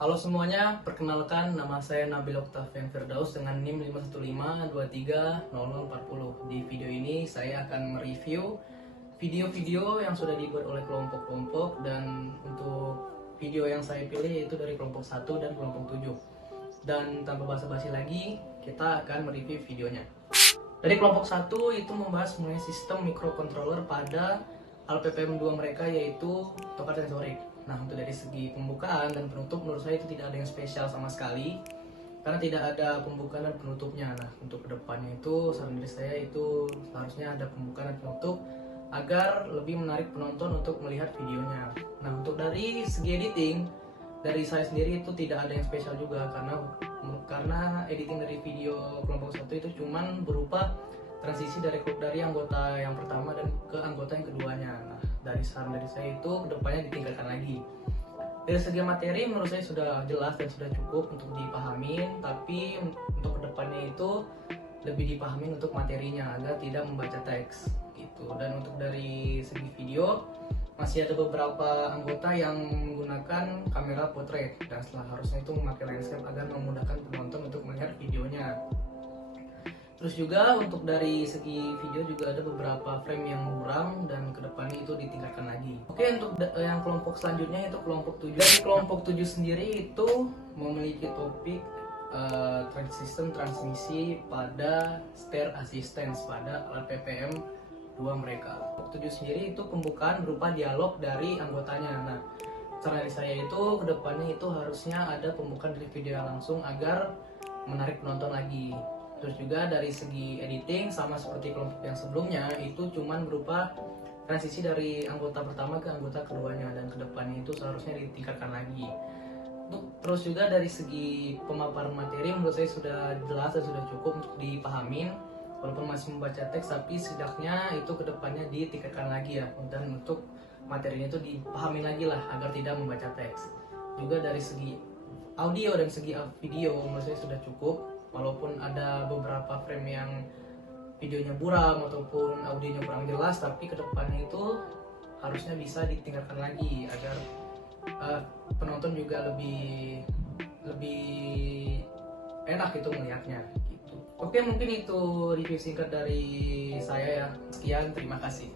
Halo semuanya, perkenalkan nama saya Nabil Oktavian Firdaus dengan NIM 515230040. Di video ini saya akan mereview video-video yang sudah dibuat oleh kelompok-kelompok, dan untuk video yang saya pilih yaitu dari kelompok 1 dan kelompok 7. Dan tanpa basa-basi lagi, kita akan mereview videonya. Dari kelompok 1 itu membahas mengenai sistem microcontroller pada LPPM2 mereka, yaitu tokat sensorik. Nah, untuk dari segi pembukaan dan penutup menurut saya itu tidak ada yang spesial sama sekali, karena tidak ada pembukaan dan penutupnya. Nah, untuk kedepannya itu saran dari saya itu seharusnya ada pembukaan dan penutup agar lebih menarik penonton untuk melihat videonya. Nah, untuk dari segi editing, dari saya sendiri itu tidak ada yang spesial juga, karena editing dari video kelompok 1 itu cuman berupa transisi dari anggota yang pertama dan ke anggota yang keduanya. Nah, dari saran dari saya itu kedepannya ditingkatkan lagi. Dari segi materi menurut saya sudah jelas dan sudah cukup untuk dipahamin, tapi untuk kedepannya itu lebih dipahamin untuk materinya agar tidak membaca teks gitu. Dan untuk dari segi video masih ada beberapa anggota yang menggunakan kamera portrait, dan harusnya itu memakai landscape agar memudahkan penonton untuk melihat videonya. Terus juga untuk dari segi video juga ada beberapa frame yang kurang dan kedepannya itu ditingkatkan lagi. Oke, untuk yang kelompok selanjutnya itu kelompok 7. Dari kelompok 7 sendiri itu memiliki topik sistem transmisi pada spare assistance pada alat PPM 2 mereka. Kelompok 7 sendiri itu pembukaan berupa dialog dari anggotanya. Nah, saran dari saya itu kedepannya itu harusnya ada pembukaan dari video langsung agar menarik penonton lagi. Terus juga dari segi editing sama seperti kelompok yang sebelumnya, itu cuman berupa transisi dari anggota pertama ke anggota keduanya, dan kedepannya itu seharusnya ditingkatkan lagi. Terus juga dari segi pemaparan materi menurut saya sudah jelas dan sudah cukup untuk dipahamin, walaupun masih membaca teks, tapi setidaknya itu kedepannya ditingkatkan lagi ya, dan untuk materinya itu dipahami lagi lah agar tidak membaca teks. Juga dari segi audio dan segi video menurut saya sudah cukup, walaupun ada beberapa frame yang videonya buram ataupun audionya kurang jelas, tapi kedepannya itu harusnya bisa ditingkatkan lagi agar penonton juga lebih enak itu melihatnya gitu. Oke, mungkin itu review singkat dari saya ya. Sekian, terima kasih.